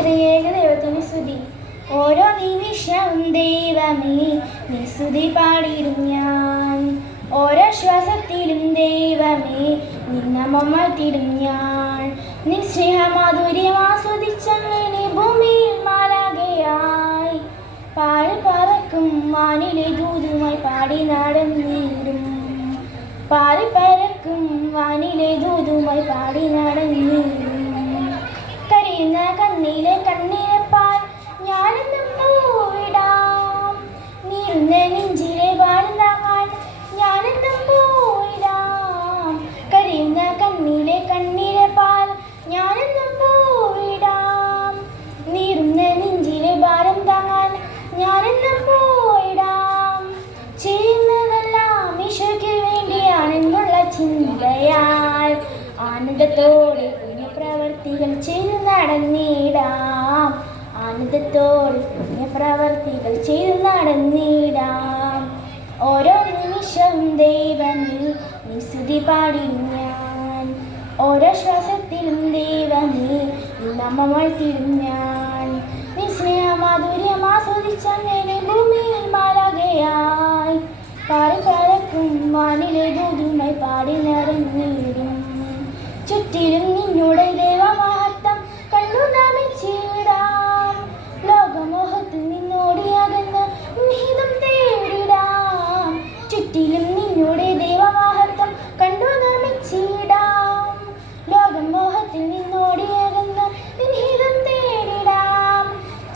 ത്രിയേക ദൈവത്തിന് സ്തുതി. ഓരോ നിമിഷവും ദൈവമേ നീ സ്തുതി പാടിയിടും ഞാൻ. ഓരോ ശ്വാസത്തിലും ദൈവമേ നിന്നമം വാഴ്ത്തിയിടും ഞാൻ. നിൻ സ്നേഹമാധുര്യം ആസ്വദിച്ചങ്ങനെ ഭൂമിയിൽ മാലാഖയായി പാടി പറക്കും വാനിലെ ദൂതുമായി പാടി നടന്നിടും. പാടി പറക്കും വാനിലെ ദൂതുമായി പാടി നടന്നിടും. കരയുന്ന കണ്ണിലെ കണ്ണീരപ്പാൽ ഞാനെന്നും പോയിടാം. നീറുന്ന നെഞ്ചിലെ ഭാരം താങ്ങാൻ ഞാനെന്നും പോയിടാം. കരയുന്ന കണ്ണിലെ കണ്ണീരപ്പാൽ ഞാനെന്നും പോയിടാം. നീറുന്ന നെഞ്ചിലെ ഭാരം താങ്ങാൻ ഞാനെന്നും പോയിടാം. ചെയ്യുന്നതെല്ലാം ഈശോയ്ക്ക് വേണ്ടിയാണെന്നുള്ള ചിന്തയാൽ ആനന്ദത്തോടെ പുണ്യപ്രവർത്തികൾ ചെയ്തു നടന്നിടാം. ആനന്ദത്തോടെ പുണ്യപ്രവർത്തികൾ ചെയ്തു നടന്നിടാം. ഓരോ നിമിഷവും ദൈവമേ നീ സ്തുതി പാടിടും ഞാൻ. ഓരോ ശ്വാസത്തിലും ദൈവമേ നീ നാമം വാഴ്ത്തിടും ഞാൻ. നീ സ്നേഹമാധുര്യം ആസ്വദിച്ചങ്ങനെ ഭൂമിയിൽ മാലാഖയായി പാറി പറക്കും വാനിലെ ദൂതുമായി പാടി നടന്നിടും. ചുറ്റിലും നിന്നോട് ദൈവമഹത്വം കണ്ടു നമിച്ചിടാം. ലോകമോഹത്തിൽ നിന്നോടി അകന്ന് നിഹിതം തേടിടാം. ചുറ്റിലും നിന്നോട് ദൈവമഹത്വം കണ്ടു നമിച്ചിടാം. ലോകമോഹത്തിൽ നിന്നോടി അകന്ന് നിഹിതം തേടിടാം.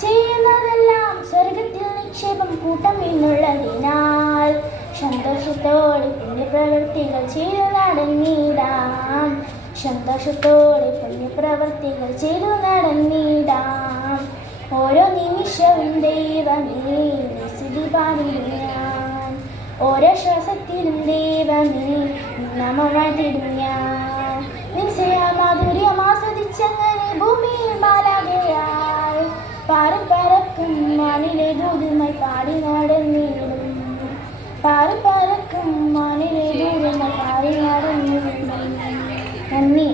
ചെയ്യുന്നതെല്ലാം സ്വർഗത്തിൽ നിക്ഷേപം കൂട്ടം എന്നുള്ളതിനാൽ സന്തോഷത്തോടെ പുണ്യപ്രവൃത്തികൾ ചെയ്തു നടന്നിടാം. സന്തോഷത്തോടെ പുണ്യപ്രവൃത്തികൾ ചെയ്തു നടന്നിടാം. ഓരോ നിമിഷവും ദൈവമേ നീ സ്തുതി പാടിടും ഞാൻ. ഓരോ ശ്വാസത്തിലും ദൈവമേ നാമം വാഴ്ത്തിടും ഞാൻ. നിൻ സ്നേഹമാധുര്യം ആസ്വദിച്ചങ്ങനെ ഭൂമിയിൽ മാലാഖയായി പാറി പറക്കും വാനിലെ ദൂതുമായി പാടി നടന്നിടും. പാറി പറക്കും വാനിലെ ദൂതുമായി പാടി നടന്നിടും. നന്ദി.